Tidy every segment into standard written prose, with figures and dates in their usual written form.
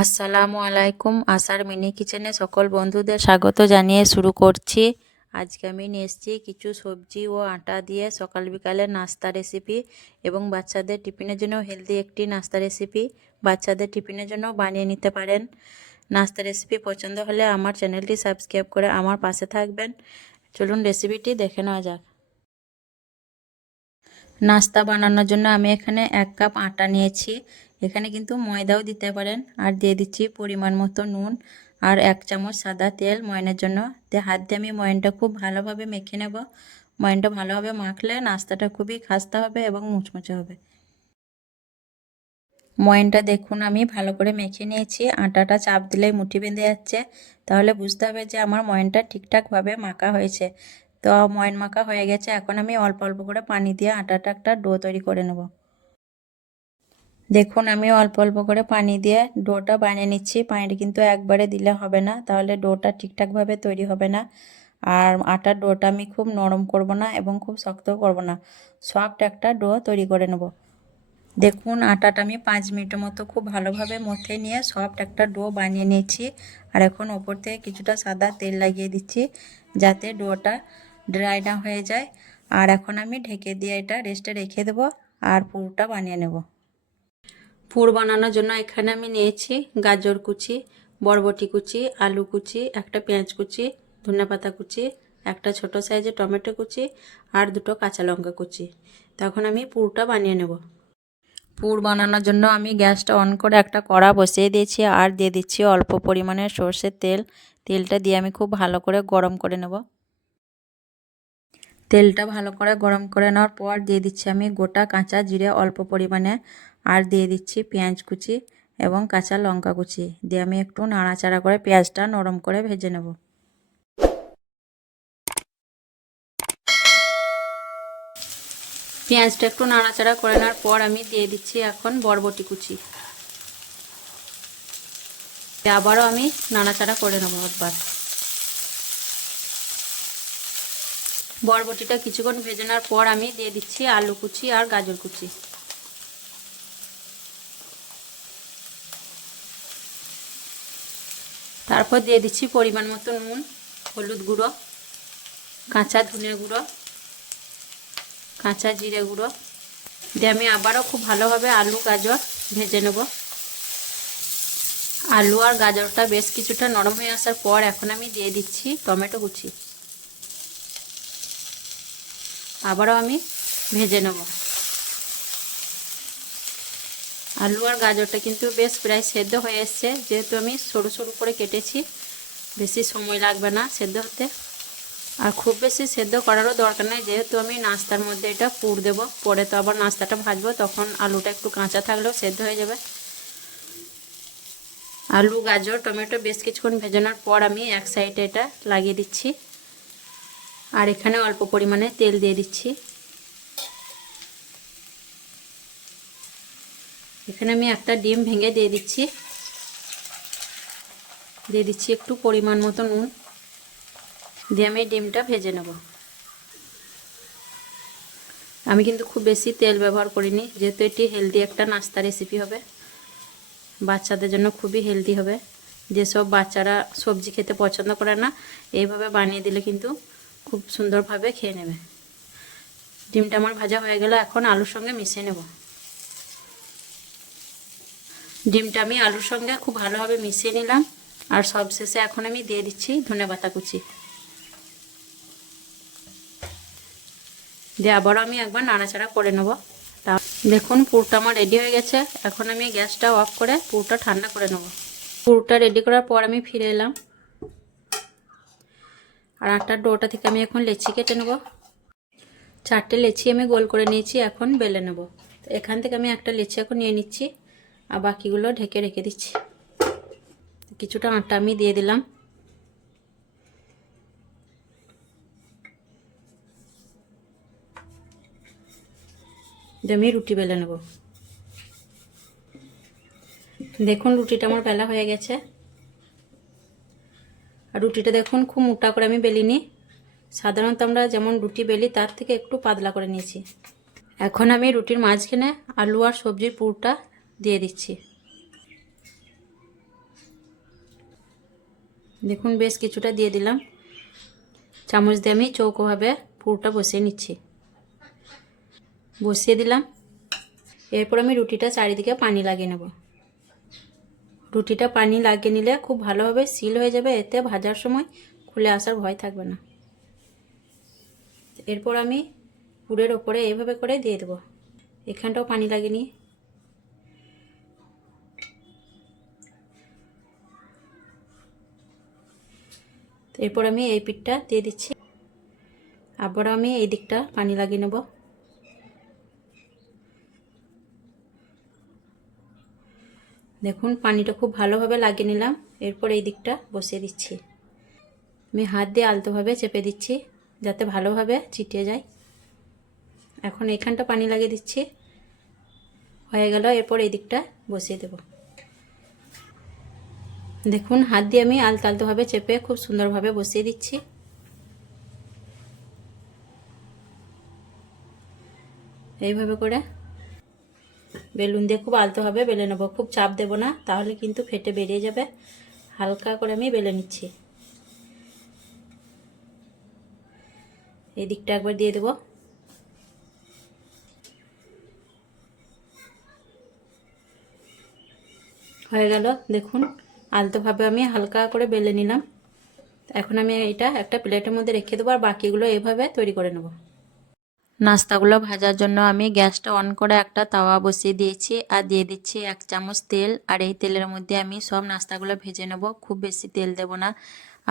আসসালামু আলাইকুম। আশার মিনি কিচেনে সকল বন্ধুদের স্বাগত জানিয়ে শুরু করছি। আজকে আমি নিয়ে এসেছি কিছু সবজি ও আটা দিয়ে সকাল বিকালের নাস্তা রেসিপি এবং বাচ্চাদের টিফিনের জন্য হেলদি একটি নাস্তা রেসিপি। বাচ্চাদের টিফিনের জন্য বানিয়ে নিতে পারেন। নাস্তা রেসিপি পছন্দ হলে আমার চ্যানেলটি সাবস্ক্রাইব করে আমার পাশে থাকবেন। চলুন রেসিপিটি দেখে নেওয়া যাক। নাস্তা বানানোর জন্য আমি এখানে 1 কাপ আটা নিয়েছি। এখানে কিন্তু ময়দাও দিতে পারেন। আর দিয়ে দিচ্ছি পরিমাণ মতো নুন আর 1 চামচ সাদা তেল ময়ানের জন্য। হাত দিয়ে আমি ময়ানটা খুব ভালোভাবে মেখে নেব। ময়ানটা ভালোভাবে মাখলে নাস্তাটা খুবই খাস্তা হবে এবং মুচমুচে হবে। ময়ানটা দেখুন আমি ভালো করে মেখে নিয়েছি। আটাটা চাপ দিলেই মুঠি বেঁধে যাচ্ছে, তাহলে বুঝতে হবে যে আমার ময়ানটা ঠিকঠাকভাবে মাখা হয়েছে। তো ময়ান মাখা হয়ে গেছে। এখন আমি অল্প অল্প করে পানি দিয়ে আটাটা একটা ডো তৈরি করে নেব। দেখুন আমি অল্প অল্প করে পানি দিয়ে ডোটা বানিয়ে নিচ্ছি। পানিটা কিন্তু একবারে দিলে হবে না, তাহলে ডোটা ঠিকঠাকভাবে তৈরি হবে না। আর আটার ডোটা আমি খুব নরম করব না এবং খুব শক্ত করব না, সফট একটা ডো তৈরি করে নেব। দেখুন আটাটা আমি 5 মিনিটের মতো খুব ভালোভাবে মথে নিয়ে সফট একটা ডো বানিয়ে নিয়েছি। আর এখন ওপর থেকে কিছুটা সাদা তেল লাগিয়ে দিচ্ছি যাতে ডোটা ড্রাই না হয়ে যায়। আর এখন আমি ঢেকে দিয়ে এটা রেস্টে রেখে দেবো আর পুরটা বানিয়ে নেব। পুর বানানোর জন্য এখানে আমি নিয়েছি গাজর কুচি, বরবটি কুচি, আলু কুচি, একটা পেঁয়াজ কুচি, ধনেপাতা কুচি, একটা ছোট সাইজের টমেটো কুচি আর 2টো কাঁচা লঙ্কা কুচি। তখন আমি পুরটা বানিয়ে নেব। পুর বানানোর জন্য আমি গ্যাসটা অন করে একটা কড়া বসিয়ে দিয়েছি আর দিয়ে দিচ্ছি অল্প পরিমাণে সর্ষের তেল। তেলটা দিয়ে আমি খুব ভালো করে গরম করে নেব। তেলটা ভালো করে গরম করে নেওয়ার পর দিয়ে দিচ্ছি আমি গোটা কাঁচা জিরে অল্প পরিমাণে, আর দিয়ে দিচ্ছি পেঁয়াজ কুচি এবং কাঁচা লঙ্কা কুচি। দিয়ে আমি একটু নাড়াচাড়া করে পেঁয়াজটা নরম করে ভেজে নেব। পেঁয়াজটা একটু নাড়াচাড়া করে নেওয়ার পর আমি দিয়ে দিচ্ছি এখন বরবটি কুচি। আবারও আমি নাড়াচাড়া করে নেব একবার। বরবটিটা কিছুক্ষণ ভেজে নেওয়ার পর আমি দিয়ে দিচ্ছি আলু কুচি আর গাজর কুচি। তারপর দিয়ে দিচ্ছি পরিমাণ মতো নুন, হলুদ গুঁড়ো, কাঁচা ধনে গুঁড়ো, কাঁচা জিরে গুঁড়ো। দিয়ে আমি আবারও খুব ভালোভাবে আলু গাজর ভেজে নেব। আলু আর গাজরটা বেশ কিছুটা নরম হয়ে আসার পর এখন আমি দিয়ে দিচ্ছি টমেটো কুচি। আবারও আমি ভেজে নেব। আলু আর গাজরটা কিন্তু বেশ প্রায় সেদ্ধ হয়ে এসছে, যেহেতু আমি সরু সরু করে কেটেছি, বেশি সময় লাগবে না সেদ্ধ হতে। আর খুব বেশি সেদ্ধ করারও দরকার নেই, যেহেতু আমি নাস্তার মধ্যে এটা পুর দেবো। পরে তো আবার নাস্তাটা ভাজবো, তখন আলুটা একটু কাঁচা থাকলেও সেদ্ধ হয়ে যাবে। আলু গাজর টমেটো বেশ কিছুক্ষণ ভেজানোর পর আমি এক সাইডে এটা লাগিয়ে দিচ্ছি। আর এখানে অল্প পরিমাণে তেল দিয়ে দিচ্ছি। এখানে আমি একটা ডিম ভেঙে দিয়ে দিচ্ছি। দিয়ে দিচ্ছি একটু পরিমাণ মতো নুন। দিয়ে আমি ডিমটা ভেজে নেব। আমি কিন্তু খুব বেশি তেল ব্যবহার করিনি, যেহেতু এটি হেলদি একটা নাস্তা রেসিপি হবে। বাচ্চাদের জন্য খুবই হেলদি হবে। যেসব বাচ্চারা সবজি খেতে পছন্দ করে না, এইভাবে বানিয়ে দিলে কিন্তু খুব সুন্দরভাবে খেয়ে নেবে। ডিমটা আমার ভাজা হয়ে গেল, এখন আলুর সঙ্গে মিশিয়ে নেব। ডিমটা আমি আলুর সঙ্গে খুব ভালোভাবে মিশিয়ে নিলাম। আর সবশেষে এখন আমি দিয়ে দিচ্ছি ধনেপাতা কুচি। দিয়ে আবারও আমি একবার নাড়াচাড়া করে নেব। তা দেখুন পুরটা আমার রেডি হয়ে গেছে। এখন আমি গ্যাসটা অফ করে পুরটা ঠান্ডা করে নেব। পুরটা রেডি করার পর আমি ফিরে এলাম। আর আটার ডোটা থেকে আমি এখন লেচি কেটে নেব। 4টে লেচি আমি গোল করে নিয়েছি, এখন বেলে নেব। এখান থেকে আমি একটা লেচি এখন নিয়ে নিচ্ছি আর বাকিগুলো ঢেকে রেখে দিচ্ছি। কিছুটা আটা আমি দিয়ে দিলাম। আমি রুটি বেলে নেব। দেখুন রুটিটা আমার বেলা হয়ে গেছে। আর রুটিটা দেখুন খুব মোটা করে আমি বেলিনি, সাধারণত আমরা যেমন রুটি বেলি তার থেকে একটু পাতলা করে নিয়েছি। এখন আমি রুটির মাঝখানে আলু আর সবজির পুরটা দিয়ে দিচ্ছি। দেখুন বেশ কিছুটা দিয়ে দিলাম। চামচ দিয়ে আমি চৌকোভাবে পুরোটা বসিয়ে নিচ্ছি। বসিয়ে দিলাম। এরপর আমি রুটিটা চারিদিকে পানি লাগিয়ে নেব। রুটিটা পানি লাগিয়ে নিলে খুব ভালোভাবে সিল হয়ে যাবে, এতে ভাজার সময় খুলে আসার ভয় থাকবে না। এরপর আমি পুরের ওপরে এইভাবে করে দিয়ে দেবো। এখানটাও পানি লাগিয়ে নিই। এরপর আমি এই পিঠটা দিয়ে দিচ্ছি। আবার আমি এই দিকটা পানি লাগিয়ে নেব। দেখুন পানিটা খুব ভালোভাবে লাগিয়ে নিলাম। এরপর এই দিকটা বসিয়ে দিচ্ছি। আমি হাত দিয়ে আলতোভাবে চেপে দিচ্ছি যাতে ভালোভাবে চিটে যায়। এখন এখানটা পানি লাগিয়ে দিচ্ছি। হয়ে গেল। এরপর এই দিকটা বসিয়ে দেব। দেখুন হাত দিয়ে আমি আলতোভাবে চেপে খুব সুন্দরভাবে বসিয়ে দিচ্ছি। এইভাবে করে বেলুন দিয়ে খুব আলতোভাবে বেলে নেব। খুব চাপ দেব না, তাহলে কিন্তু ফেটে বেরিয়ে যাবে। হালকা করে আমি বেলে নিচ্ছি। এই দিকটা একবার দিয়ে দেব। হয়ে গেল। দেখুন আলতোভাবে আমি হালকা করে বেলে নিলাম। এখন আমি এটা একটা প্লেটের মধ্যে রেখে দেবো, আর বাকিগুলো এভাবে তৈরি করে নেব। নাস্তাগুলো ভাজার জন্য আমি গ্যাসটা অন করে একটা তাওয়া বসিয়ে দিয়েছি, আর দিয়ে দিচ্ছি 1 চামচ তেল। আর এই তেলের মধ্যে আমি সব নাস্তাগুলো ভেজে নেব। খুব বেশি তেল দেব না।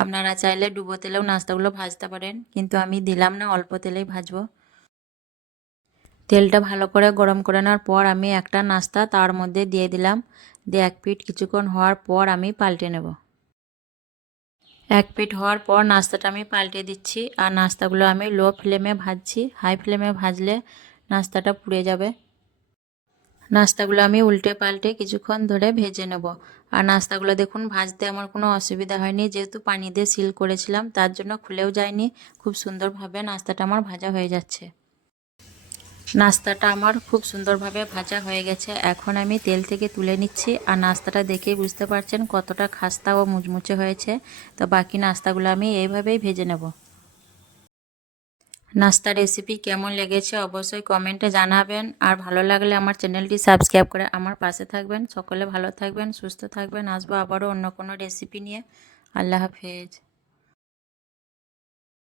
আপনারা চাইলে ডুবো তেলেও নাস্তাগুলো ভাজতে পারেন, কিন্তু আমি দিলাম না, অল্প তেলেই ভাজবো। তেলটা ভালো করে গরম করে নেওয়ার পর আমি একটা নাস্তা তার মধ্যে দিয়ে দিলাম। দিয়ে এক পিঠ কিছুক্ষণ হওয়ার পর আমি পাল্টে নেব। এক পিঠ হওয়ার পর নাস্তাটা আমি পাল্টে দিচ্ছি। আর নাস্তাগুলো আমি লো ফ্লেমে ভাজছি। হাই ফ্লেমে ভাজলে নাস্তাটা পুড়ে যাবে। নাস্তাগুলো আমি উল্টে পাল্টে কিছুক্ষণ ধরে ভেজে নেব। আর নাস্তাগুলো দেখুন ভাজতে আমার কোনো অসুবিধা হয়নি, যেহেতু পানি দিয়ে সিল করেছিলাম, তার জন্য খুলেও যায়নি। খুব সুন্দরভাবে নাস্তাটা আমার ভাজা হয়ে যাচ্ছে। নাস্তাটা আমার খুব সুন্দরভাবে ভাজা হয়ে গেছে। এখন আমি তেল থেকে তুলে নিচ্ছি। আর নাস্তাটা দেখেই বুঝতে পারছেন কতটা খাস্তা ও মুচমুচে হয়েছে। তো বাকি নাস্তাগুলো আমি এইভাবেই ভেজে নেব। নাস্তা রেসিপি কেমন লেগেছে অবশ্যই কমেন্টে জানাবেন। আর ভালো লাগলে আমার চ্যানেলটি সাবস্ক্রাইব করে আমার পাশে থাকবেন। সকলে ভালো থাকবেন, সুস্থ থাকবেন। আসবো আবারও অন্য কোনো রেসিপি নিয়ে। আল্লাহ হাফেজ।